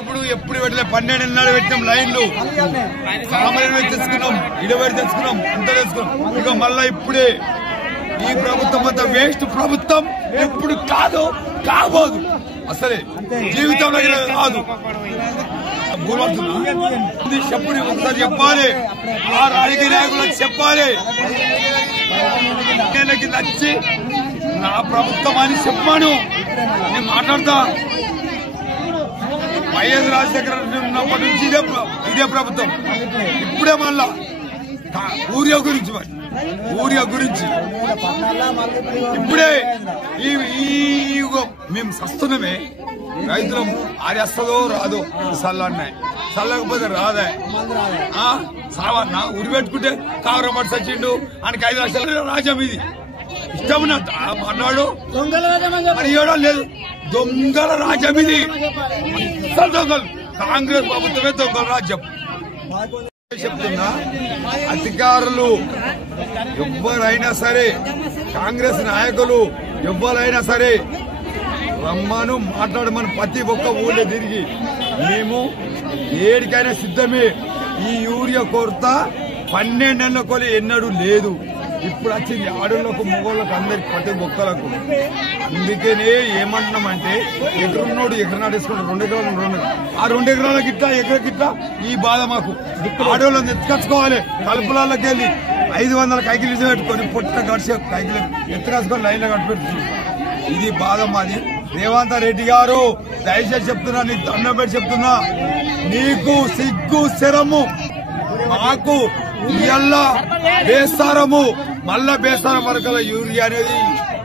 ఇప్పుడు ఎప్పుడు పెట్టలే 12 నెలలు పెట్టినాం లైన్లు సామాన్యులు తెచ్చుకున్నాం 20 తెచ్చుకున్నాం అంత తెచ్చుకున్నాం ఇక మళ్ళా ఇప్పుడే ఈ ప్రభుత్వం అంతా వేస్ట్ ప్రభుత్వం ఎప్పుడు కాదు కాబోదు అసలే జీవితంలో కాదు చెప్పు ఒకసారి చెప్పాలి ఆ రాజకీయ నాయకులకు చెప్పాలి నచ్చి నా ప్రభుత్వం అని చెప్పాను నేను మాట్లాడతా వైఎస్ రాజశేఖర ఉన్నప్పటి నుంచి ఇదే ప్రభుత్వం ఇప్పుడే మళ్ళా ఊరియా గురించి ఇప్పుడే మేము సస్తున్నామే రైతులం అది వస్తుందో రాదో చల్లన్నాయి చల్లకపోతే రాదా సావన్నా ఉరి పెట్టుకుంటే కావరమాట సచ్చిండు ఆయనకి 5 లక్షల రాజ్యం ఇది ఇష్టం అన్నాడు ఏడో లేదు దొంగల రాజ్యం ఇది దొంగలు కాంగ్రెస్ ప్రభుత్వమే దొంగల రాజ్యం చెప్తున్నా అధికారులు ఎవ్వరైనా సరే కాంగ్రెస్ నాయకులు ఎవ్వరైనా సరే రమ్మను మాట్లాడమని ప్రతి ఒక్క ఊళ్ళో తిరిగి మేము ఏడికైనా సిద్ధమే ఈ యూరియా కొరత 12 నెలల కొలి ఎన్నడూ లేదు ఇప్పుడు వచ్చింది ఆడోళ్లకు మగోళ్లకు అందరికి ప్రతి ఒక్కలకు అందుకనే ఏమంటున్నామంటే ఎకరున్నోడు ఎకరనాడు వేసుకుంటారు 2 ఎకరాలు ఆ 2 ఎకరాలకి ఇట్లా ఎకరకిట్లా ఈ బాధ మాకు ఆడోళ్ళని ఎత్తుకొచ్చుకోవాలి కలుపులకి వెళ్ళి 500 కైకిలు పెట్టుకొని పొట్ట గడిచే కైకిలు ఎత్తుకొచ్చుకొని లైన్లో కట్టిపెట్టుకుంటారు ఇది బాధ మాది రేవంత్ రెడ్డి గారు దయచేసి చెప్తున్నా నీకు దండం పెట్టి చెప్తున్నా నీకు సిగ్గు శరము మాకు ఇయ్యల్లా బేస్తారము మళ్ళా బేస్తారం వరకల యూరియా అనేది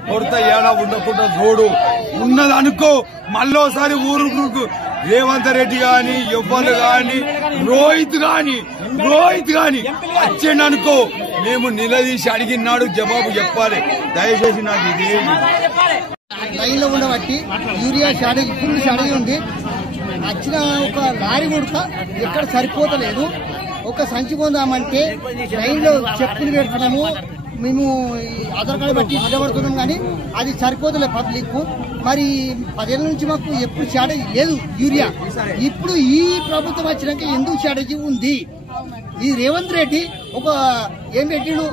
కొరత ఏడా ఉండకుండా చూడు ఉన్నదనుకో మళ్ళోసారి ఊరుకు రేవంత్ రెడ్డి గాని ఎవ్వరు గాని రోహిత్ గాని వచ్చిండనుకో మేము నిలదీసి అడిగినాడు జవాబు చెప్పాలి దయచేసి నాకు ఇదే లైన్ లో ఉండబట్టి యూరియా షార్టేజ్ ఫుల్ షార్టేజ్ ఉంది వచ్చిన ఒక లారీ కూడా ఎక్కడ సరిపోతలేదు ఒక సంచి కొందామంటే లైన్ లో చెప్పులు పెడుతున్నాము మేము ఆధార్ కార్డు బట్టి నిలబడుతున్నాం కానీ అది సరిపోతలేదు పబ్లిక్ మరి 10 ఏళ్ల నుంచి మాకు ఎప్పుడు షార్టేజ్ లేదు యూరియా ఇప్పుడు ఈ ప్రభుత్వం వచ్చినాక ఎందుకు షార్టేజ్ ఉంది ఈ రేవంత్ రెడ్డి ఒక ఏం పెట్టిండు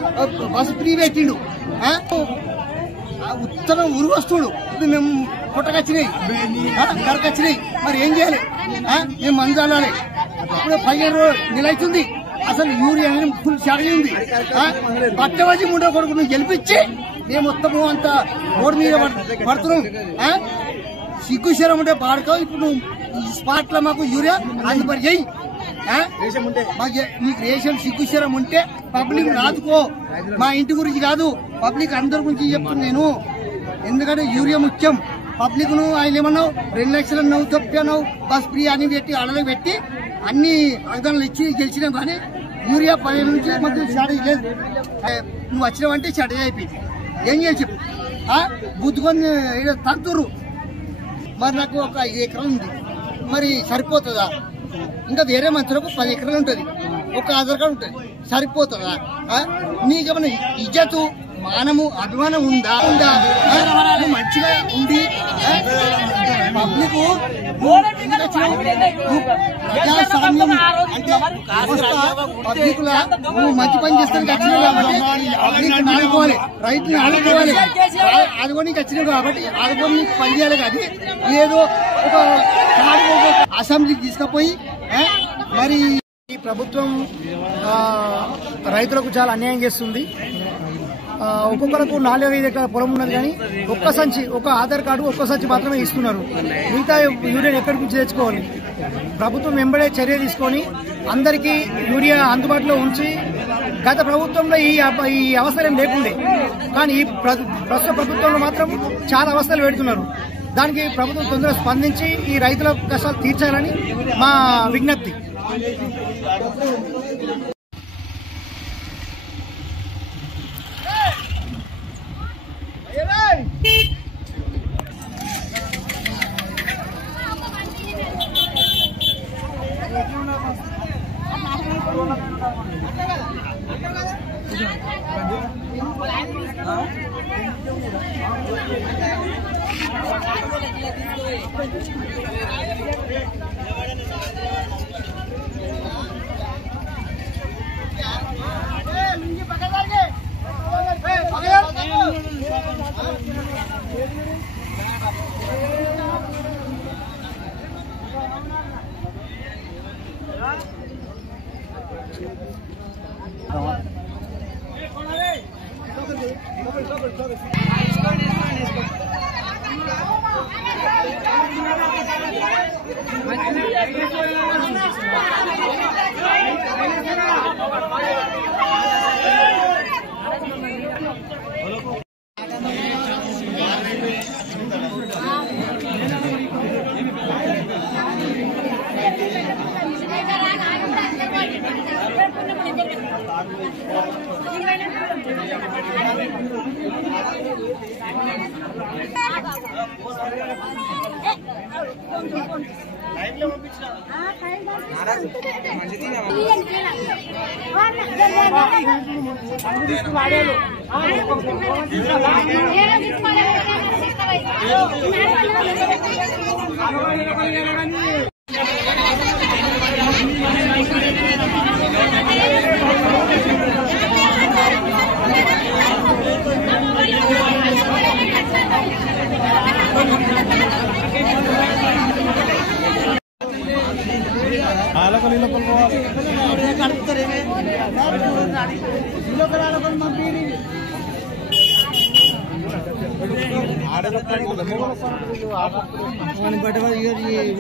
బస్సు ఫ్రీ పెట్టిండు ఉత్తరం ఉరు వస్తుడు ఇప్పుడు మేము పుట్టకొచ్చినాయి కరకొచ్చినాయి మరి ఏం చేయాలి మేము మందు చల్లాలి ఇప్పుడు 15 నెలలు అవుతుంది అసలు యూరియా ఫుల్ షార్టేజ్ ఉంది పట్టవచ్చి ముండో కొడుకు నువ్వు గెలిపించి మేము మొత్తము అంత రోడ్డు మీద పడుతున్నాం సిగ్గుశరం ఉంటే పాడుకో ఇప్పుడు నువ్వు స్పాట్ లో మాకు యూరియా అందుబాటు చేయి నీకు రేషన్ సిగ్గుశరం ఉంటే పబ్లిక్ రాదుకో మా ఇంటి గురించి కాదు పబ్లిక్ అందరి గురించి చెప్తున్నా నేను ఎందుకంటే యూరియా ముఖ్యం పబ్లిక్ ను ఆయన ఏమన్నావు 2 లక్షలు నువ్వు చెప్పావు బస్ ఫ్రీ అని పెట్టి అడలకు పెట్టి అన్ని వాగ్దానాలు ఇచ్చి గెలిచినాం కానీ యూరియా 10 నుంచి మాకు షార్టేజ్ లేదు నువ్వు వచ్చినావంటే షార్టేజ్ అయిపోయింది ఏం చేయాలి చెప్పు బుద్ధుకొని తంతురు మరి నాకు ఒక 5 ఎకరాలు ఉంది మరి సరిపోతుందా ఇంకా వేరే మంత్రులకు 10 ఎకరాలు ఉంటుంది ఒక ఆధార్ కార్డు ఉంటుంది సరిపోతుందా నీకేమన్నా ఇజ్జతు మానము అభిమానం ఉందా మంచిగా ఉండి పబ్లిక్ ప్రజాస్వామ్యం అంటే పబ్లిక్ నువ్వు మంచి పని చేస్తానికి వచ్చినావు కాబట్టి పబ్లిక్ ఆడుకోవాలి రైతుని ఆడుకోవాలి ఆడుకోనికి వచ్చినావు కాబట్టి ఆడుకోని పని చేయాలి కానీ ఏదో ఒక అసెంబ్లీకి తీసుకుపోయి మరి ఈ ప్రభుత్వం రైతులకు చాలా అన్యాయం చేస్తుంది ఒక్కొక్కరికి 4-5 ఎకరాల పొలం ఉన్నది కానీ ఒక ఆధార్ కార్డు ఒక్క సంచి మాత్రమే ఇస్తున్నారు మిగతా యూరియా ఎక్కడి నుంచి తెచ్చుకోవాలి ప్రభుత్వం వెంబడే చర్య తీసుకొని అందరికీ యూరియా అందుబాటులో ఉంచి గత ప్రభుత్వంలో ఈ అవసరం లేకుండే కానీ ఈ ప్రస్తుత ప్రభుత్వంలో మాత్రం చాలా అవస్థలు పెడుతున్నారు దానికి ప్రభుత్వం తొందరగా స్పందించి ఈ రైతుల కష్టాలు తీర్చాలని మా విజ్ఞప్తి Gracias.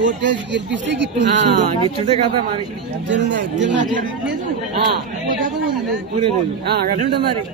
ఓటేసి గెలిపిస్తే గిట్టుంటే కదా మరి మరి